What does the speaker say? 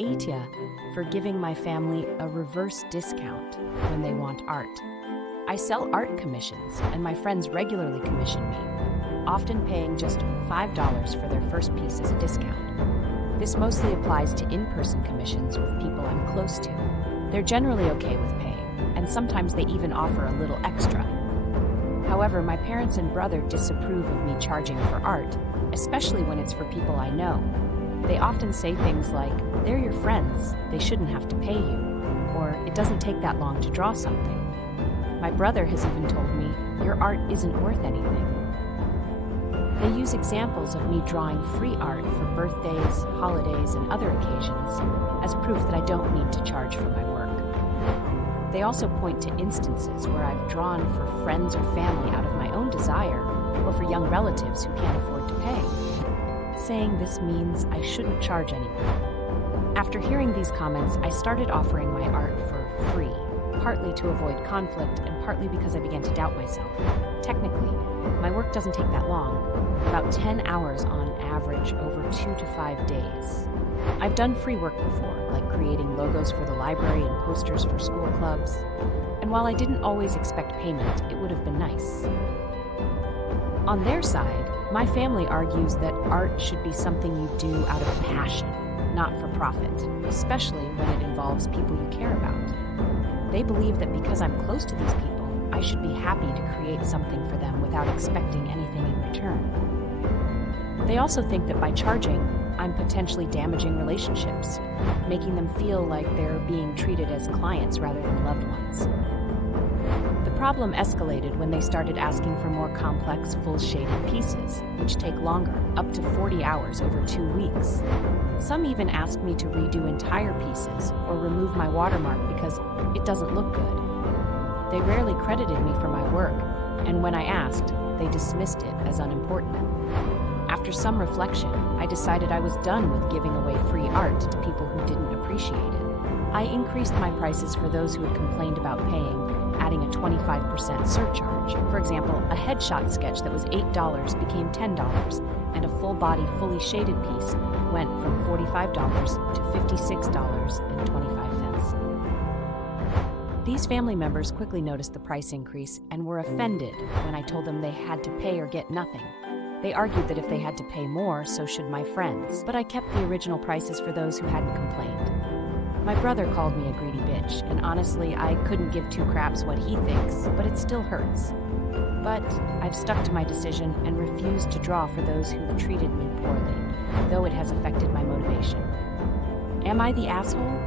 AITA for giving my family a reverse discount when they want art. I sell art commissions, and my friends regularly commission me, often paying just $5 for their first piece as a discount. This mostly applies to in-person commissions with people I'm close to. They're generally okay with paying, and sometimes they even offer a little extra. However, my parents and brother disapprove of me charging for art, especially when it's for people I know. They often say things like, "They're your friends, they shouldn't have to pay you," or "It doesn't take that long to draw something." My brother has even told me, "Your art isn't worth anything." They use examples of me drawing free art for birthdays, holidays, and other occasions as proof that I don't need to charge for my work. They also point to instances where I've drawn for friends or family out of my own desire, or for young relatives who can't afford to pay, saying this means I shouldn't charge anyone. After hearing these comments, I started offering my art for free, partly to avoid conflict and partly because I began to doubt myself. Technically, my work doesn't take that long, about 10 hours on average over 2 to 5 days. I've done free work before, like creating logos for the library and posters for school clubs, and while I didn't always expect payment, it would have been nice. On their side, my family argues that art should be something you do out of passion, not for profit, especially when it involves people you care about. They believe that because I'm close to these people, I should be happy to create something for them without expecting anything in return. They also think that by charging, I'm potentially damaging relationships, making them feel like they're being treated as clients rather than loved ones. The problem escalated when they started asking for more complex, full-shaded pieces, which take longer, up to 40 hours over 2 weeks. Some even asked me to redo entire pieces or remove my watermark because it doesn't look good. They rarely credited me for my work, and when I asked, they dismissed it as unimportant. After some reflection, I decided I was done with giving away free art to people who didn't appreciate it. I increased my prices for those who had complained about paying, adding a 25% surcharge. For example, a headshot sketch that was $8 became $10, and a full-body, fully shaded piece went from $45 to $56.25. These family members quickly noticed the price increase and were offended when I told them they had to pay or get nothing. They argued that if they had to pay more, so should my friends, but I kept the original prices for those who hadn't complained. My brother called me a greedy bitch, and honestly, I couldn't give two craps what he thinks, but it still hurts. But I've stuck to my decision and refused to draw for those who've treated me poorly, though it has affected my motivation. Am I the asshole?